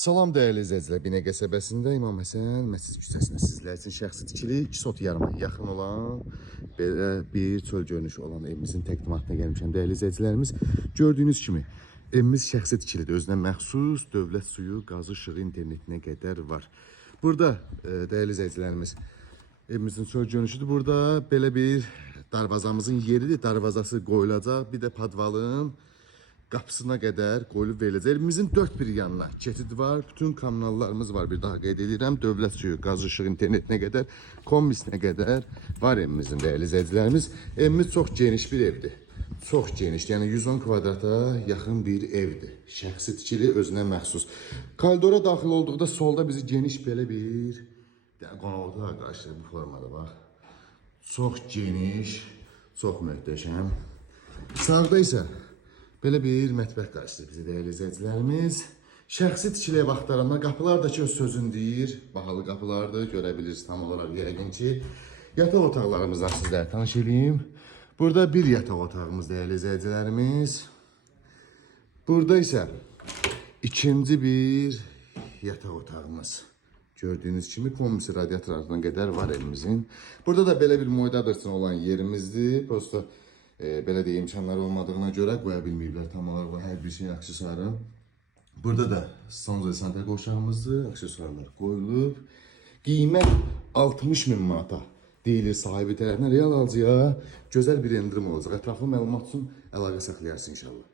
Salam dəyərli izləyicilər, Binə qəsəbəsində İmam Həsən Məscid küçəsində sizlər üçün şəxsi tikili 2 sot yarıma yaxın olan belə bir çöl görünüşü olan evimizin təqdimatına gəlmişəm dəyərli izləyicilərimiz. Gördüyünüz kimi evimiz şəxsi tikilidir, özünə məxsus dövlət suyu, qazı, işığı, internetinə qədər var. Burada dəyərli izləyicilərimiz evimizin çöl görünüşüdür. Burada belə bir darvazamızın yeridir, darvazası qoyulacaq, bir də padvalın qapısına qədər qoyulub veriləcək. Evimizin 4 bir yanına keçid var, bütün kanallarımız var. Bir daha qeyd edirəm, dövlət suyu, qaz, işıq, internetinə qədər, kombisinə qədər var evimizin dəyərli izləyicilərimiz. Evimiz çox geniş bir evdir. Çox geniş, yəni 110 kvadrata yaxın bir evdir. Şəxsi tikili, özünə məxsus. Koridora daxil olduqda solda bizi geniş belə bir qonaq otağı qarşılayır bu formada bax. Çox geniş, çox möhtəşəm. Sağda isə belə bir mətbəx qarşılayır bizi dəyərli izləyicilərimiz. Şəxsi tikili ev axtaranda qapılar da ki öz sözünü deyir. Bahalı qapılardır, görə bilirsiniz tam olaraq yəqin ki. Yataq otaqlarımızdan sizlərə tanış edeyim. Burada bir yataq otağımız dəyərli izləyicilərimiz. Burada isə ikinci bir yataq otağımız. Gördüyünüz kimi kombisi radiatorlarına qədər var evimizin. Burada da belə bir moydadır olan yerimizdir. Prosta belə də imkanlar olmadığına görə qoya bilməyiblər tam olaraq hər bir şeyin aksesuarı. Burada da Sanzo Santa qoşağımızdır, aksesuarlar qoyulub. Qiymət 60.000 manata deyilir sahibi tərəfindən. Real alıcıya gözəl bir endirim olacaq. Ətraflı məlumat üçün əlaqə saxlayarsın inşallah.